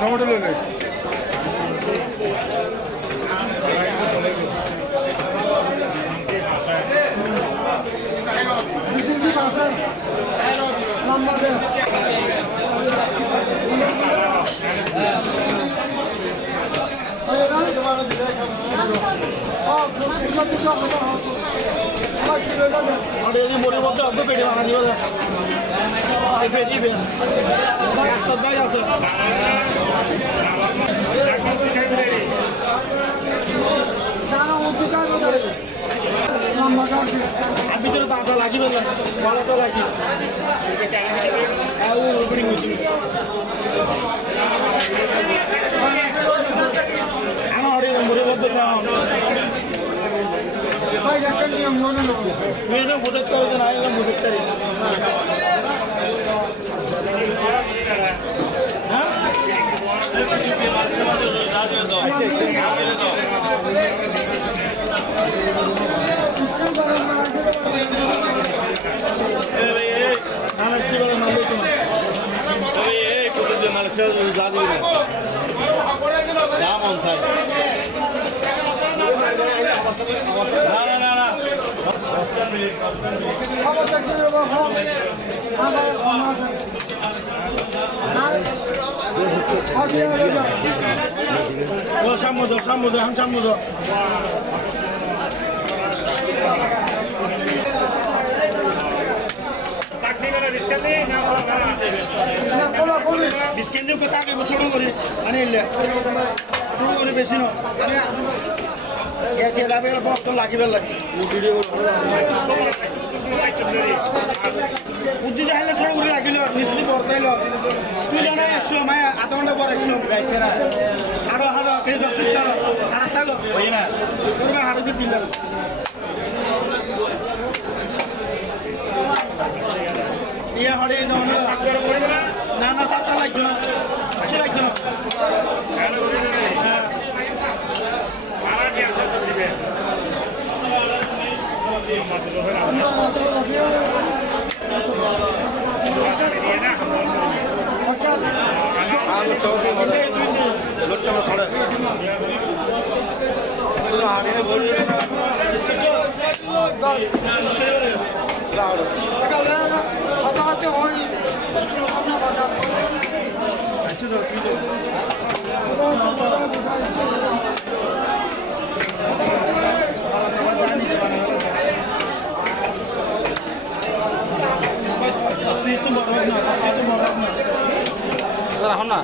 tomato নেই মোটের মধ্যে অল্প পেটে বানা দিব দিবেন আছে ভিতরে দাঁড়া লাগিবে গলাটা লাগি আমার মোটের মধ্যে মেয়েটা ভোটের করবে না ভোটের সামুদ্র বিস্কিট নিয়ে কোথা আগে শুরু করি আনি শুরু করে বেশি না বক্ত লাগিবে লাগে উদ্দিন হাইলে শুরু করে লাগিল মিস্ত্রি বর্তাইল তুই জানা 100 মায় আধা ঘন্টা পর 100 আরো হারো কেউ 10 পিস আর থাকো করবে হারো দিছিল ইয়ে হরে না না সাতটা লাগবে না কিছু লাগবে না এখন না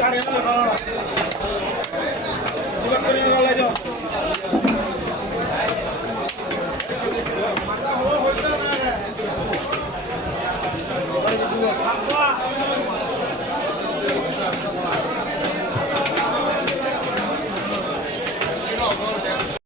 গাড়ি হলে দিবা করে গলাই দাও